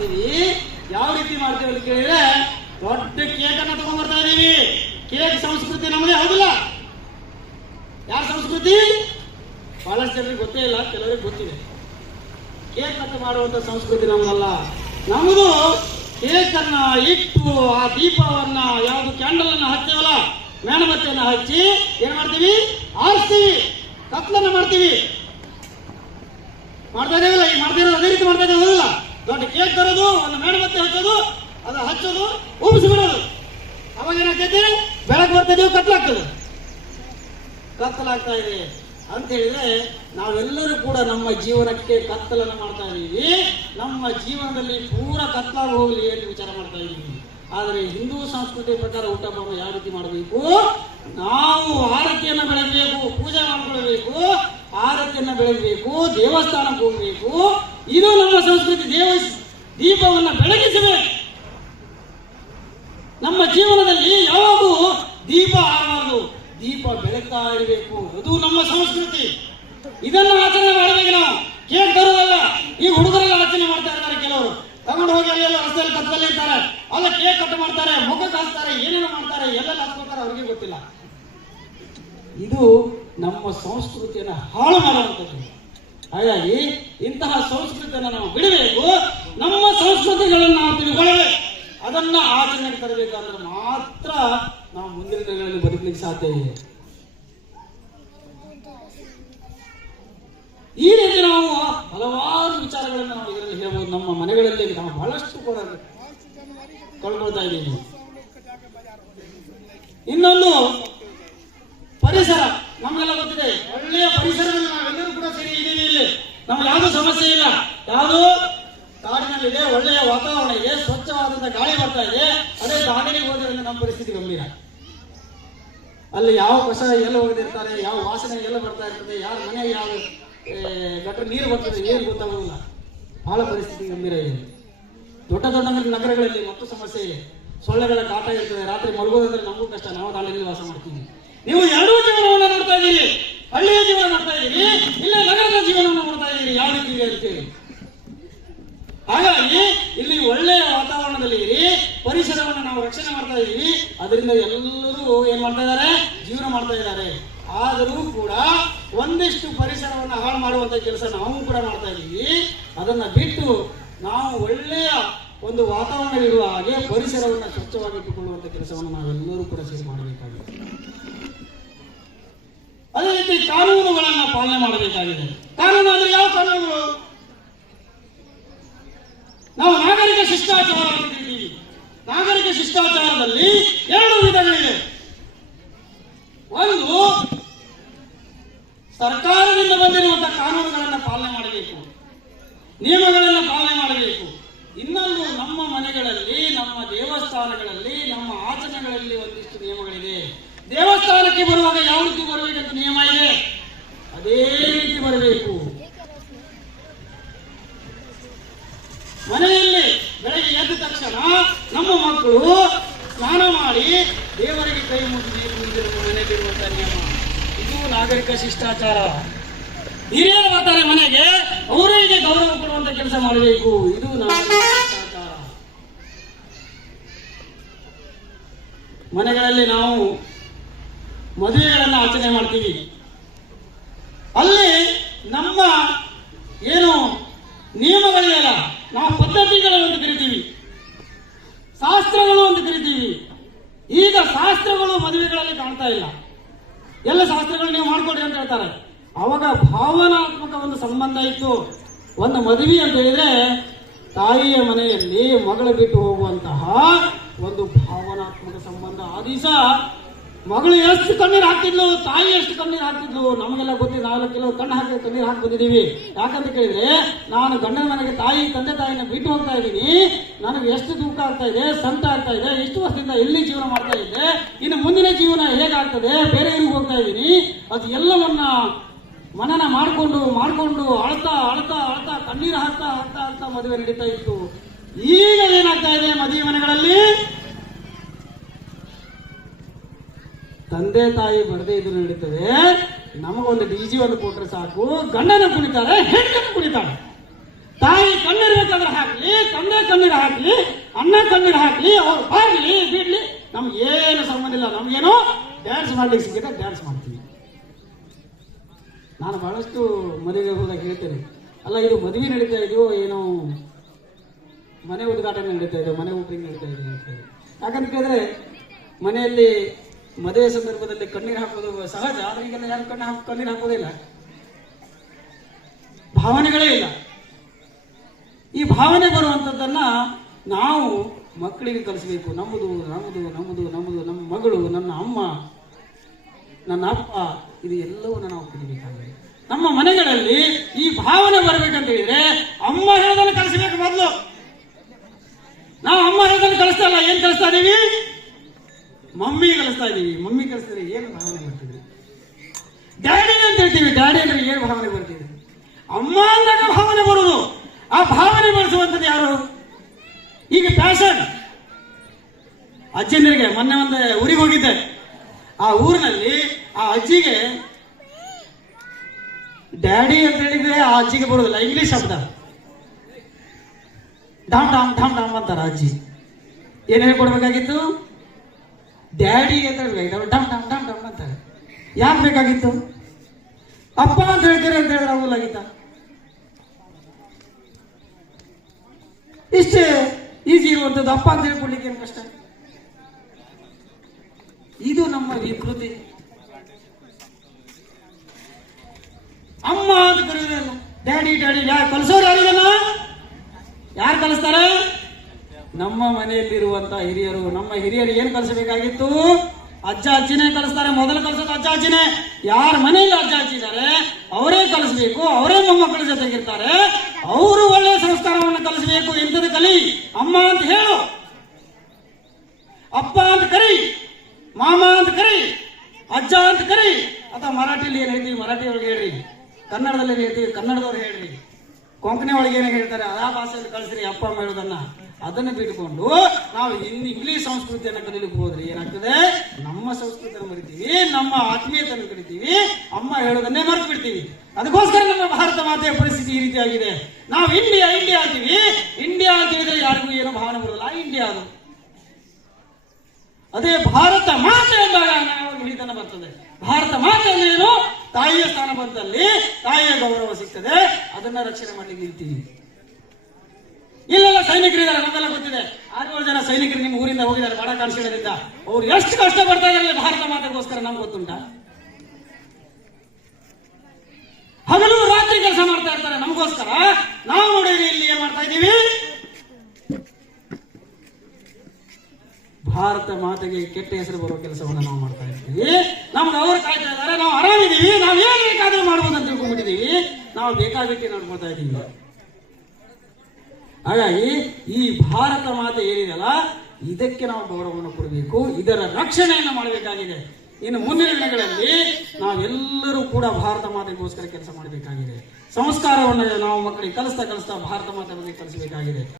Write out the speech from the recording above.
ಮಾಡ್ತೀವಿ. ಯಾವ ರೀತಿ ಮಾಡ್ತೀವಿ ಅಂತ ಕೇಳಿದ್ರೆ ದೊಡ್ಡ ಕೇಕ್ ಅನ್ನ ತಗೊಂಡ್ಬರ್ತಾ ಇದೀವಿ. ಕೇಕ್ ಸಂಸ್ಕೃತಿ ನಮ್ಮದೇ ಹೌದಿಲ್ಲ? ಯಾರ ಸಂಸ್ಕೃತಿ? ಬಹಳಷ್ಟು ಜನರಿಗೆ ಗೊತ್ತೇ ಇಲ್ಲ, ಕೆಲವರಿಗೆ ಗೊತ್ತಿದೆ. ಕೇಕ್ ಕಟ್ ಮಾಡುವಂತ ಸಂಸ್ಕೃತಿ ನಮ್ಮದಲ್ಲ. ನಮ್ಮದು ಕೇಕ್ ಅನ್ನ ಇಟ್ಟು ಆ ದೀಪವನ್ನ ಯಾವುದು ಕ್ಯಾಂಡಲ್ ಅನ್ನ ಹಚ್ತೀವಲ್ಲ, ಮೇಣಬತ್ತಿಯನ್ನ ಹಚ್ಚಿ ಏನ್ ಮಾಡ್ತೀವಿ? ಆರಿಸ್ತೀವಿ, ಕತ್ಲನ್ನ ಮಾಡ್ತೀವಿ. ಮಾಡ್ತಾ ಇದೇವಿಲ್ಲ, ಈಗ ಮಾಡ್ತಿರೋದು ಅದೇ ರೀತಿ ಮಾಡ್ತಾ ಇದ್ದೇವಲ್ಲ. ದೊಡ್ಡ ಕೇಕ್ ತರೋದು, ಒಂದು ಮೇಣಬತ್ತಿ ಹಚ್ಚೋದು, ಅದು ಹಚ್ಚೋದು, ಉಬ್ಬಿಸಿ ಬಿಡೋದು. ಅವಾಗ ಏನಾಗ್ತೈತಿ? ಬೆಳಕು ಬರ್ತಾ ಇದೀವಿ, ಕತ್ಲಾಗ್ತದೆ. ಕತ್ತಲಾಗ್ತಾ ಇದೆ ಅಂತ ಹೇಳಿದ್ರೆ ನಾವೆಲ್ಲರೂ ಕೂಡ ನಮ್ಮ ಜೀವನಕ್ಕೆ ಕತ್ತಲನ್ನು ಮಾಡ್ತಾ ಇದ್ದೀವಿ. ನಮ್ಮ ಜೀವನದಲ್ಲಿ ಪೂರ ಕತ್ತಲಾಗಿ ಹೋಗಲಿ ಅಂತ ವಿಚಾರ ಮಾಡ್ತಾ ಇದ್ದೀವಿ. ಆದರೆ ಹಿಂದೂ ಸಂಸ್ಕೃತಿ ಪ್ರಕಾರ ಊಟವನ್ನು ಯಾವ ರೀತಿ ಮಾಡಬೇಕು? ನಾವು ಆರತಿಯನ್ನು ಬೆಳಗಬೇಕು, ಪೂಜೆ ಮಾಡಿಕೊಳ್ಳಬೇಕು, ಆರತಿಯನ್ನು ಬೆಳಗಬೇಕು, ದೇವಸ್ಥಾನಕ್ಕೆ ಹೋಗಬೇಕು. ಇದು ನಮ್ಮ ಸಂಸ್ಕೃತಿ. ದೀಪವನ್ನು ಬೆಳಗಿಸಬೇಕು. ನಮ್ಮ ಜೀವನದಲ್ಲಿ ಯಾವಾಗೂ ದೀಪ ಆರಬಾರದು, ದೀಪ ಬೆಳಗ್ತಾ ಇರಬೇಕು. ಅದು ನಮ್ಮ ಸಂಸ್ಕೃತಿ. ಇದನ್ನು ಆಚರಣೆ ಮಾಡಬೇಕು ನಾವು. ಕೇಕ್ ತರೋದಲ್ಲ. ಈ ಹುಡುಗರೆಲ್ಲ ಆಚರಣೆ ಮಾಡ್ತಾ ಇರ್ತಾರೆ. ಕೆಲವರು ತಗೊಂಡು ಹೋಗಿ ಎಲ್ಲ ರಸ್ತೆಯಲ್ಲಿ ಕತ್ತಲಲ್ಲಿ ಇರ್ತಾರೆ, ಅಲ್ಲ ಕೇಕ್ ಕಟ್ ಮಾಡ್ತಾರೆ, ಮುಖಕ್ಕೆ ಹಾಕ್ತಾರೆ, ಏನೇನೋ ಮಾಡ್ತಾರೆ, ಎಲ್ಲೆಲ್ಲ ಹಾಕ್ತಾರೆ, ಅವ್ರಿಗೆ ಗೊತ್ತಿಲ್ಲ. ಇದು ನಮ್ಮ ಸಂಸ್ಕೃತಿಯನ್ನು ಹಾಳು ಮಾಡುವಂಥದ್ದು. ಹಾಗಾಗಿ ಇಂತಹ ಸಂಸ್ಕೃತಿಯನ್ನು ನಾವು ಬಿಡಬೇಕು. ನಮ್ಮ ಸಂಸ್ಕೃತಿಗಳನ್ನು ನಾವು ತಿಳ್ಕೊಳ್ಳಬೇಕು. ಅದನ್ನ ಆಚರಣೆಗೆ ತರಬೇಕಾದ್ರೆ ಮಾತ್ರ ನಾವು ಮುಂದಿನ ದಿನಗಳಲ್ಲಿ ಬದುಕಲಿಕ್ಕೆ ಸಾಧ್ಯ ಇದೆ. ಈ ರೀತಿ ನಾವು ಹಲವಾರು ವಿಚಾರಗಳನ್ನು ನಾವು ಇದರಲ್ಲಿ ಹೇಳ್ಬೋದು. ನಮ್ಮ ಮನೆಗಳಲ್ಲಿ ನಾವು ಬಹಳಷ್ಟು ಕೂಡ ಕಳ್ಕೊಳ್ತಾ ಇದ್ದೀವಿ. ಇನ್ನೊಂದು ಪರಿಸರ. ನಮಗೆಲ್ಲ ಗೊತ್ತಿದೆ, ಒಳ್ಳೆಯ ಪರಿಸರದಲ್ಲಿ ನಾವೆಲ್ಲರೂ ಕೂಡ ಸರಿ ಇದ್ದೀವಿ. ಇಲ್ಲಿ ನಮ್ಗೆ ಯಾವುದೂ ಸಮಸ್ಯೆ ಇಲ್ಲ. ಯಾವುದು ಕಾಡಿನಲ್ಲಿದೆ, ಒಳ್ಳೆಯ ವಾತಾವರಣ ಇದೆ, ಸ್ವಚ್ಛವಾದಂತ ಗಾಳಿ ಬರ್ತಾ ಇದೆ. ಅದೇ ದಾಂಡೇಲಿಗೆ ಹೋದ್ರಿಂದ ನಮ್ಮ ಪರಿಸ್ಥಿತಿ ಗಂಭೀರ. ಅಲ್ಲಿ ಯಾವ ಕಸ ಎಲ್ಲ ಹೋಗದಿರ್ತಾರೆ, ಯಾವ ವಾಸನೆ ಎಲ್ಲ ಬರ್ತಾ ಇರ್ತದೆ, ಯಾರ ಮನೆಗೆ ಯಾವ ಗಟ್ಟರ ನೀರು ಬರ್ತದೆ, ಏನು ಗೊತ್ತಾಗೋದಿಲ್ಲ. ಬಹಳ ಪರಿಸ್ಥಿತಿ ಗಂಭೀರ ಇದೆ. ದೊಡ್ಡ ದೊಡ್ಡ ನಗರಗಳಲ್ಲಿ ಮತ್ತು ಸಮಸ್ಯೆ ಇದೆ. ಸೊಳ್ಳೆಗಳ ಕಾಟ ಇರ್ತದೆ. ರಾತ್ರಿ ಮಲಗೋದಂದ್ರೆ ನಮಗೂ ಕಷ್ಟ. ನಾವು ದಾಂಡೇಲಿ ವಾಸ ಮಾಡ್ತೀವಿ. ನೀವು ಎರಡೂ ಜೀವನವನ್ನು ನೋಡ್ತಾ ಇದ್ದೀರಿ. ಹಳ್ಳಿಯ ಜೀವನ ನೋಡ್ತಾ ಇದ್ದೀರಿ, ಇಲ್ಲ ನಗರದ ಜೀವನವನ್ನು ನೋಡ್ತಾ ಇದ್ದೀರಿ. ಯಾವ ರೀತಿ ಇದೆ ಅಂತೇಳಿ. ಹಾಗಾಗಿ ಇಲ್ಲಿ ಒಳ್ಳೆಯ ವಾತಾವರಣದಲ್ಲಿ ಇರಿ, ಪರಿಸರವನ್ನು ನಾವು ರಕ್ಷಣೆ ಮಾಡ್ತಾ ಇದ್ದೀವಿ. ಅದರಿಂದ ಎಲ್ಲರೂ ಏನ್ ಮಾಡ್ತಾ ಇದ್ದಾರೆ? ಜೀವನ ಮಾಡ್ತಾ ಇದ್ದಾರೆ. ಆದರೂ ಕೂಡ ಒಂದಿಷ್ಟು ಪರಿಸರವನ್ನು ಹಾಳು ಮಾಡುವಂತ ಕೆಲಸ ನಾವು ಕೂಡ ಮಾಡ್ತಾ ಇದ್ದೀವಿ. ಅದನ್ನ ಬಿಟ್ಟು ನಾವು ಒಳ್ಳೆಯ ಒಂದು ವಾತಾವರಣವಿರುವ ಹಾಗೆ ಪರಿಸರವನ್ನು ಸ್ವಚ್ಛವಾಗಿಟ್ಟುಕೊಳ್ಳುವಂತ ಕೆಲಸವನ್ನು ನಾವೆಲ್ಲರೂ ಕೂಡ ಸೇರಿ ಮಾಡಬೇಕಾಗಿದೆ. ಅದೇ ರೀತಿ ಕಾನೂನುಗಳನ್ನು ಪಾಲನೆ ಮಾಡಬೇಕಾಗಿದೆ. ಕಾನೂನು ಅಂದ್ರೆ ಯಾವ ಕಾನೂನುಗಳು? ನಾವು ನಾಗರಿಕ ಶಿಷ್ಟಾಚಾರ ಅಂತಿದ್ದೀವಿ. ನಾಗರಿಕ ಶಿಷ್ಟಾಚಾರದಲ್ಲಿ ಎರಡು ವಿಧಗಳಿವೆ. ಒಂದು, ಸರ್ಕಾರದಿಂದ ಬಂದಿರುವಂತಹ ಕಾನೂನುಗಳನ್ನು ಪಾಲನೆ ಮಾಡಬೇಕು, ನಿಯಮಗಳನ್ನು ಪಾಲನೆ ಮಾಡಬೇಕು. ಇನ್ನೊಂದು, ನಮ್ಮ ಮನೆಗಳಲ್ಲಿ, ನಮ್ಮ ದೇವಸ್ಥಾನಗಳಲ್ಲಿ, ನಮ್ಮ ಆಚರಣೆಗಳಲ್ಲಿ ಒಂದಿಷ್ಟು ನಿಯಮಗಳಿದೆ. ದೇವಸ್ಥಾನಕ್ಕೆ ಬರುವಾಗ ಯಾವ ರೀತಿ ಬರಬೇಕಂತ ನಿಯಮ ಇದೆ, ಅದೇ ರೀತಿ ಬರಬೇಕು. ಮನೆಯಲ್ಲಿ ಬೆಳಗ್ಗೆ ಎದ್ದ ತಕ್ಷಣ ನಮ್ಮ ಮಕ್ಕಳು ಸ್ನಾನ ಮಾಡಿ ದೇವರಿಗೆ ಕೈ ಮುಗಿದು ನೀರು ಮುಂದಿರುವ ಮನೆ ಬಿಡುವಂತ ನಿಯಮ. ಇದು ನಾಗರಿಕ ಶಿಷ್ಟಾಚಾರ. ಹಿರಿಯರು ಬರ್ತಾರೆ ಮನೆಗೆ, ಅವರಿಗೆ ಗೌರವ ಕೊಡುವಂತ ಕೆಲಸ ಮಾಡಬೇಕು. ಇದು ನಾಗರಿಕ ಶಿಷ್ಟಾಚಾರ. ಮನೆಗಳಲ್ಲಿ ನಾವು ಮದುವೆಗಳನ್ನು ಆಚರಣೆ ಮಾಡ್ತೀವಿ. ಅಲ್ಲಿ ನಮ್ಮ ಏನು ನಿಯಮಗಳಿವೆಲ್ಲ, ನಾವು ಪದ್ಧತಿಗಳು ಅಂತ ಕರಿತೀವಿ, ಶಾಸ್ತ್ರಗಳು ಅಂತ ಕರಿತೀವಿ. ಈಗ ಶಾಸ್ತ್ರಗಳು ಮದುವೆಗಳಲ್ಲಿ ಕಾಣ್ತಾ ಇಲ್ಲ. ಎಲ್ಲ ಶಾಸ್ತ್ರಗಳು ನೀವು ಮಾಡ್ಕೊಡ್ರಿ ಅಂತ ಹೇಳ್ತಾರೆ. ಅವಾಗ ಭಾವನಾತ್ಮಕ ಒಂದು ಸಂಬಂಧ ಇತ್ತು. ಒಂದು ಮದುವೆ ಅಂತ ಹೇಳಿದ್ರೆ ತಾಯಿಯ ಮನೆಯಲ್ಲಿ ಮಗಳು ಬಿಟ್ಟು ಹೋಗುವಂತಹ ಒಂದು ಭಾವನಾತ್ಮಕ ಸಂಬಂಧ. ಆ ದಿವಸ ಮಗಳು ಎಷ್ಟು ಕಣ್ಣೀರು ಹಾಕ್ತಿದ್ಲು, ತಾಯಿ ಎಷ್ಟು ಕಣ್ಣೀರು ಹಾಕ್ತಿದ್ಲು ನಮಗೆಲ್ಲ ಗೊತ್ತಿದೆ. ನಾವೆಲ್ಲ ಕೆಲವು ಕಣ್ಣು ಹಾಕಿ ಕಣ್ಣೀರು ಹಾಕಿ ಬಂದಿದ್ದೀವಿ. ಯಾಕಂತ ಕೇಳಿದ್ರೆ, ನಾನು ಗಂಡನ ಮನೆಗೆ ತಂದೆ ತಾಯಿನ ಬಿಟ್ಟು ಹೋಗ್ತಾ ಇದ್ದೀನಿ, ನನಗೆ ಎಷ್ಟು ದುಃಖ ಆಗ್ತಾ ಇದೆ, ಸಂತ ಆಗ್ತಾ ಇದೆ. ಇಷ್ಟು ವರ್ಷದಿಂದ ಎಲ್ಲಿ ಜೀವನ ಮಾಡ್ತಾ ಇದ್ದೆ, ಇನ್ನು ಮುಂದಿನ ಜೀವನ ಹೇಗಾಗ್ತದೆ, ಬೇರೆ ಊರಿಗೆ ಹೋಗ್ತಾ ಇದ್ದೀನಿ. ಅದು ಎಲ್ಲವನ್ನ ಮನನ ಮಾಡ್ಕೊಂಡು ಅಳ್ತಾ ಕಣ್ಣೀರು ಹಾಕ್ತಾ ಮದುವೆ ನಡೀತಾ ಇತ್ತು. ಈಗ ಏನಾಗ್ತಾ ಇದೆ ಮದುವೆ ಮನೆಗಳಲ್ಲಿ? ತಂದೆ ತಾಯಿ ಬರದೇ ಇದ್ರು ನಡೀತದೆ. ನಮಗೊಂದು ಡಿಜಿ ಒಂದು ಕೊಟ್ರೆ ಸಾಕು, ಗಂಡನ ಕುಣಿತಾರೆ, ಹೆಣ್ಣನ್ನು ಕುಣಿತಾಳೆ. ತಾಯಿ ಕಣ್ಣೀರ್ಬೇಕಾದ್ರೆ ಹಾಕ್ಲಿ, ತಂದೆ ಕಣ್ಣೀರು ಹಾಕ್ಲಿ, ಅಣ್ಣ ಕಣ್ಣೀರು ಹಾಕ್ಲಿ, ಅವ್ರು ಬಾಗ್ಲಿ ಬಿಡ್ಲಿ, ನಮ್ಗೆ ಏನು ಸಂಬಂಧ ಇಲ್ಲ. ನಮ್ಗೇನೋ ಡ್ಯಾನ್ಸ್ ಮಾಡ್ಲಿಕ್ಕೆ ಸಿಕ್ಕಿದ್ರೆ ಡ್ಯಾನ್ಸ್ ಮಾಡ್ತೀವಿ. ನಾನು ಬಹಳಷ್ಟು ಮದುವೆಗೆ ಹೋದಾಗ ಹೇಳ್ತೇನೆ, ಅಲ್ಲ ಇದು ಮದುವೆ ನಡೀತಾ ಇದೆಯೋ ಏನೋ ಮನೆ ಉದ್ಘಾಟನೆ ನಡೀತಾ ಇದೆ, ಮನೆ ಓಪನಿಂಗ್ ನಡೀತಾ ಇದೆ ಅಂತ ಹೇಳಿ. ಯಾಕಂತ ಕೇಳಿದ್ರೆ ಮನೆಯಲ್ಲಿ ಮದುವೆ ಸಂದರ್ಭದಲ್ಲಿ ಕಣ್ಣೀರು ಹಾಕೋದು ಸಹಜ, ಆದ್ರೆ ಈಗೆಲ್ಲ ಯಾರು ಕಣ್ಣೀರು ಹಾಕೋದಿಲ್ಲ, ಭಾವನೆಗಳೇ ಇಲ್ಲ. ಈ ಭಾವನೆ ಬರುವಂಥದ್ದನ್ನ ನಾವು ಮಕ್ಕಳಿಗೆ ಕಲಿಸಬೇಕು. ನಮ್ಮದು ನಮ್ಮದು ನಮ್ಮದು ನಮ್ಮದು, ನಮ್ಮ ಮಗಳು, ನನ್ನ ಅಮ್ಮ, ನನ್ನ ಅಪ್ಪ, ಇದು ಎಲ್ಲವನ್ನ ನಾವು ಕಲಿಬೇಕಾಗಿದೆ. ನಮ್ಮ ಮನೆಗಳಲ್ಲಿ ಈ ಭಾವನೆ ಬರ್ಬೇಕಂತ ಹೇಳಿದ್ರೆ ಅಮ್ಮ ಹೇಳೋದನ್ನು ಕಲಿಸಬೇಕು. ಮೊದಲು ನಾವು ಅಮ್ಮ ಹೇಳೋದನ್ನು ಕಲಿಸ್ತಾ ಇಲ್ಲ, ಏನ್ ಕಲಿಸ್ತಾ ಇದೀವಿ? ಮಮ್ಮಿ ಕಲಿಸ್ತಾ ಇದೀವಿ. ಮಮ್ಮಿ ಕಲಿಸಿದ್ರೆ ಏನು ಭಾವನೆ ಬರ್ತಿದ್ವಿ? ಡ್ಯಾಡಿ ಅಂತ ಹೇಳ್ತೀವಿ, ಡ್ಯಾಡಿ ಅಂದ್ರೆ ಏನು ಭಾವನೆ ಬರ್ತಿದ್ವಿ? ಅಮ್ಮ ಅಂದಾಗ ಭಾವನೆ ಬರುವುದು. ಆ ಭಾವನೆ ಬೆಳೆಸುವಂಥದ್ದು ಯಾರು? ಈಗ ಫ್ಯಾಷನ್. ಅಜ್ಜಂದಿರಿಗೆ ಮೊನ್ನೆ ಒಂದು ಊರಿಗೆ ಹೋಗಿದ್ದೆ. ಆ ಊರಿನಲ್ಲಿ ಆ ಅಜ್ಜಿಗೆ ಡ್ಯಾಡಿ ಅಂತ ಹೇಳಿದ್ರೆ ಆ ಅಜ್ಜಿಗೆ ಬರುವುದಿಲ್ಲ, ಇಂಗ್ಲಿಷ್ ಶಬ್ದ. ಡಾಮ್ ಡಾಮ್ ಡಾಮ್ ಡಾಮ್ ಅಂತಾರ ಅಜ್ಜಿ. ಏನ್ ಹೇಳ್ಕೊಡ್ಬೇಕಾಗಿತ್ತು? ಡ್ಯಾಡಿ ಅಂತ ಹೇಳ್ಬೇಕಾಗಿತ್ತು. ಡಾಮ್ ಡಾಮ್ ಡಾಮ್ ಡಾಮ್ ಅಂತಾರೆ. ಯಾಕೆ ಬೇಕಾಗಿತ್ತು? ಅಪ್ಪ ಅಂತ ಹೇಳ್ತಾರೆ ಅಂತ ಹೇಳಿದ್ರೆ ಅವಲಾಗಿತ್ತ? ಇಷ್ಟೇ ಈಸಿ ಇರುವಂಥದ್ದು. ಅಪ್ಪ ಅಂತ ಹೇಳ್ಕೊಡ್ಲಿಕ್ಕೆ ಏನು ಕಷ್ಟ? ಇದು ನಮ್ಮ ವಿಕೃತಿ. ಅಮ್ಮ ಅಂತ ಕರೆಯೋದಿಲ್ಲ, ಡ್ಯಾಡಿ ಡ್ಯಾಡಿ. ಯಾರು ಕಲಿಸೋರು? ಯಾರಿಗನ ಯಾರು ಕಲಿಸ್ತಾರೆ? ನಮ್ಮ ಮನೆಯಲ್ಲಿರುವಂತ ಹಿರಿಯರು. ನಮ್ಮ ಹಿರಿಯರು ಏನ್ ಕಲಿಸಬೇಕಾಗಿತ್ತು? ಅಜ್ಜ ಅಜ್ಜಿನೇ ಕಲಿಸ್ತಾರೆ. ಮೊದಲು ಕಲಿಸೋದು ಅಜ್ಜ ಅಜ್ಜಿನೇ. ಯಾರ ಮನೆಯಲ್ಲಿ ಅಜ್ಜ ಅಜ್ಜಿ ಇದ್ದಾರೆ ಅವರೇ ಕಲಿಸ್ಬೇಕು, ಅವರೇ ಮೊಮ್ಮಕ್ಕಳ ಜೊತೆಗಿರ್ತಾರೆ, ಅವರು ಒಳ್ಳೆಯ ಸಂಸ್ಕಾರವನ್ನು ಕಲಿಸಬೇಕು. ಎಂಥದ್ದು ಕಲಿ? ಅಮ್ಮ ಅಂತ ಹೇಳು, ಅಪ್ಪ ಅಂತ ಕರಿ, ಮಾಮ ಅಂತ ಕರಿ, ಅಜ್ಜ ಅಂತ ಕರಿ. ಅಥವಾ ಮರಾಠಿಯಲ್ಲಿ ಏನ್ ಹೇಳ್ತೀವಿ ಮರಾಠಿ ಒಳಗೆ ಹೇಳ್ರಿ, ಕನ್ನಡದಲ್ಲಿ ಹೇಳ್ತೀವಿ ಕನ್ನಡದವ್ರು ಹೇಳ್ರಿ, ಕೊಂಕಣಿ ಒಳಗೆ ಏನೇ ಹೇಳ್ತಾರೆ ಆ ಭಾಷೆಯಲ್ಲಿ ಕಳಿಸ್ರಿ ಅಪ್ಪ ಅಮ್ಮ ಹೇಳೋದನ್ನ. ಅದನ್ನು ಬಿಟ್ಕೊಂಡು ನಾವು ಇಂಗ್ಲಿಷ್ ಸಂಸ್ಕೃತಿಯನ್ನು ಕಲೀಲಿಕ್ಕೆ ಹೋದ್ರೆ ಏನಾಗ್ತದೆ? ನಮ್ಮ ಸಂಸ್ಕೃತಿಯನ್ನು ಮರಿತೀವಿ, ನಮ್ಮ ಆತ್ಮೀಯತೆಯನ್ನು ಕಲಿತೀವಿ, ಅಮ್ಮ ಹೇಳೋದನ್ನೇ ಮರೆತು ಬಿಡ್ತೀವಿ. ಅದಕ್ಕೋಸ್ಕರ ನಮ್ಮ ಭಾರತ ಮಾತೆಯ ಪರಿಸ್ಥಿತಿ ಈ ರೀತಿಯಾಗಿದೆ. ನಾವು ಇಂಡಿಯಾ ಇಂಡಿಯಾ ಅಂತೀವಿ. ಇಂಡಿಯಾ ಅಂತ ಹೇಳಿದ್ರೆ ಯಾರಿಗೂ ಏನೋ ಭಾವನೆ ಬರೋದಿಲ್ಲ, ಇಂಡಿಯಾ ಅದು. ಅದೇ ಭಾರತ ಮಾತೆ ಎಂದಾಗ ನಾವು ಹಿಡಿತನ ಬರ್ತದೆ. ಭಾರತ ಮಾತೆ ಏನು? ತಾಯಿಯ ಸ್ಥಾನ ಬಂದಲ್ಲಿ ತಾಯಿಯ ಗೌರವ ಸಿಗ್ತದೆ. ಅದನ್ನ ರಕ್ಷಣೆ ಮಾಡ್ಲಿಕ್ಕೆ ನಿಲ್ತೀವಿ. ಇಲ್ಲೆಲ್ಲ ಸೈನಿಕರಿದ್ದಾರೆ, ನಮ್ಮೆಲ್ಲ ಗೊತ್ತಿದೆ. 6-7 ಜನ ಸೈನಿಕರು ನಿಮ್ಮ ಊರಿಂದ ಹೋಗಿದ್ದಾರೆ ಬಡ ಕಾಣಿಸ್ಕೊಳ್ಳೋದ್ರಿಂದ. ಅವ್ರು ಎಷ್ಟು ಕಷ್ಟ ಪಡ್ತಾ ಇದ್ದಾರೆ ಭಾರತ ಮಾತೆಗೋಸ್ಕರ ನಮ್ಗೆ ಗೊತ್ತುಂಟ? ಹಗಲು ರಾತ್ರಿ ಕೆಲಸ ಮಾಡ್ತಾ ಇರ್ತಾರೆ ನಮಗೋಸ್ಕರ. ನಾವು ನೋಡಿದ್ರೆ ಇಲ್ಲಿ ಏನ್ ಮಾಡ್ತಾ ಇದ್ದೀವಿ? ಭಾರತ ಮಾತೆಗೆ ಕೆಟ್ಟ ಹೆಸರು ಬರುವ ಕೆಲಸವನ್ನು ನಾವು ಮಾಡ್ತಾ ಇರ್ತೀವಿ. ನಮ್ಗೆ ಅವರು ಕಾಯ್ತಾ ಇದ್ದಾರೆ, ನಾವು ಆರಾಮಿದ್ದೀವಿ, ನಾವು ಏನ್ ಬೇಕಾದ್ರೂ ಮಾಡ್ಬೋದು ಅಂತ ತಿಳ್ಕೊಂಡ್ಬಿಟ್ಟಿದೀವಿ. ನಾವು ಬೇಕಾಬಿಟ್ಟು ನೋಡ್ಕೊಳ್ತಾ ಇದ್ದೀವಿ. ಹಾಗಾಗಿ ಈ ಭಾರತ ಮಾತೆ ಏನಿದೆಯಲ್ಲ, ಇದಕ್ಕೆ ನಾವು ಗೌರವವನ್ನು ಕೊಡಬೇಕು, ಇದರ ರಕ್ಷಣೆಯನ್ನು ಮಾಡಬೇಕಾಗಿದೆ. ಇನ್ನು ಮುಂದಿನ ದಿನಗಳಲ್ಲಿ ನಾವೆಲ್ಲರೂ ಕೂಡ ಭಾರತ ಮಾತೆಗೋಸ್ಕರ ಕೆಲಸ ಮಾಡಬೇಕಾಗಿದೆ. ಸಂಸ್ಕಾರವನ್ನು ನಾವು ಮಕ್ಕಳಿಗೆ ಕಲಿಸ್ತಾ ಭಾರತ ಮಾತೆ ಬಗ್ಗೆ ಕಲಿಸಬೇಕಾಗಿದೆ.